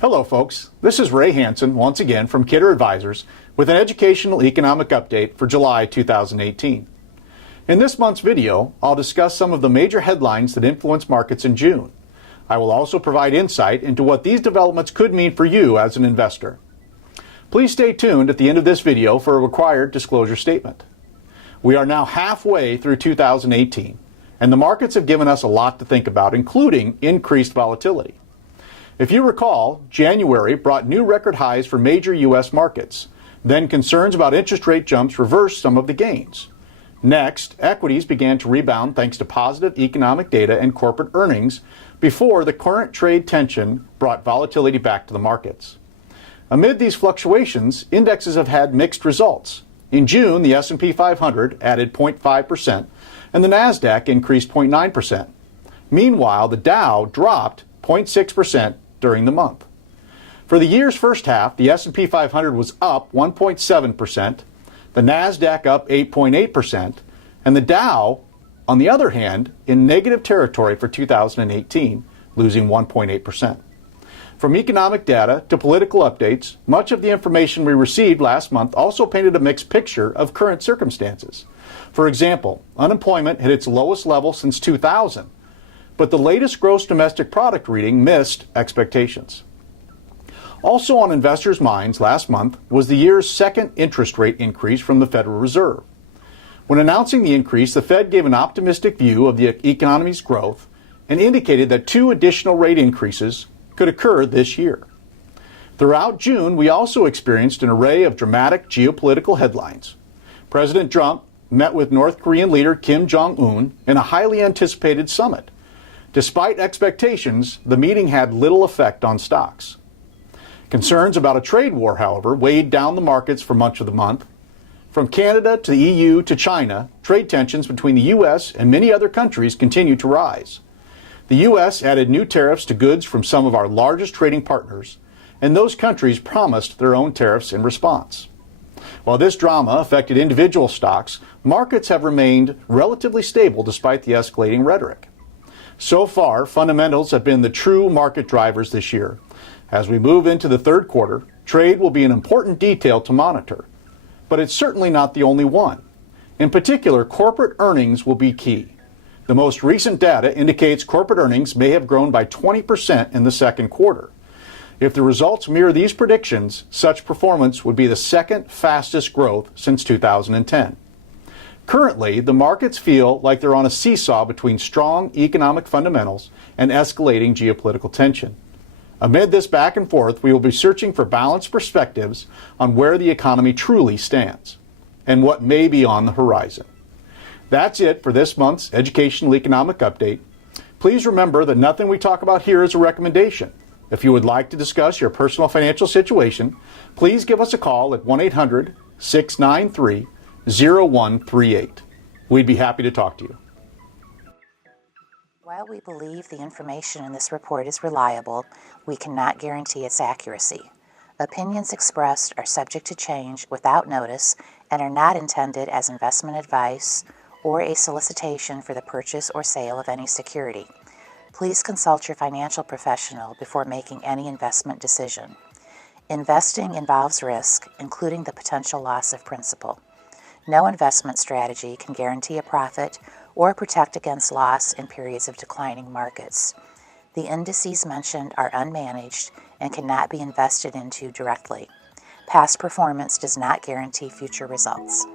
Hello folks, this is Ray Hansen once again from Kidder Advisors with an educational economic update for July 2018. In this month's video, I'll discuss some of the major headlines that influence markets in June. I will also provide insight into what these developments could mean for you as an investor. Please stay tuned at the end of this video for a required disclosure statement. We are now halfway through 2018, and the markets have given us a lot to think about, including increased volatility. If you recall, January brought new record highs for major U.S. markets. Then concerns about interest rate jumps reversed some of the gains. Next, equities began to rebound thanks to positive economic data and corporate earnings before the current trade tension brought volatility back to the markets. Amid these fluctuations, indexes have had mixed results. In June, the S&P 500 added 0.5% and the Nasdaq increased 0.9%. Meanwhile, the Dow dropped 0.6% during the month. For the year's first half, the S&P 500 was up 1.7%, the Nasdaq up 8.8%, and the Dow, on the other hand, in negative territory for 2018, losing 1.8%. From economic data to political updates, much of the information we received last month also painted a mixed picture of current circumstances. For example, unemployment hit its lowest level since 2000, but the latest gross domestic product reading missed expectations. Also on investors' minds last month was the year's second interest rate increase from the Federal Reserve. When announcing the increase, the Fed gave an optimistic view of the economy's growth and indicated that 2 additional rate increases could occur this year. Throughout June, we also experienced an array of dramatic geopolitical headlines. President Trump met with North Korean leader Kim Jong-un in a highly anticipated summit. Despite expectations, the meeting had little effect on stocks. Concerns about a trade war, however, weighed down the markets for much of the month. From Canada to the EU to China, trade tensions between the U.S. and many other countries continue to rise. The U.S. added new tariffs to goods from some of our largest trading partners, and those countries promised their own tariffs in response. While this drama affected individual stocks, markets have remained relatively stable despite the escalating rhetoric. So far, fundamentals have been the true market drivers this year. As we move into the third quarter, trade will be an important detail to monitor. But it's certainly not the only one. In particular, corporate earnings will be key. The most recent data indicates corporate earnings may have grown by 20% in the second quarter. If the results mirror these predictions, such performance would be the second fastest growth since 2010. Currently, the markets feel like they're on a seesaw between strong economic fundamentals and escalating geopolitical tension. Amid this back and forth, we will be searching for balanced perspectives on where the economy truly stands and what may be on the horizon. That's it for this month's Educational Economic Update. Please remember that nothing we talk about here is a recommendation. If you would like to discuss your personal financial situation, please give us a call at 1-800-693-0138. We'd be happy to talk to you. While we believe the information in this report is reliable, we cannot guarantee its accuracy. Opinions expressed are subject to change without notice and are not intended as investment advice or a solicitation for the purchase or sale of any security. Please consult your financial professional before making any investment decision. Investing involves risk, including the potential loss of principal. No investment strategy can guarantee a profit or protect against loss in periods of declining markets. The indices mentioned are unmanaged and cannot be invested into directly. Past performance does not guarantee future results.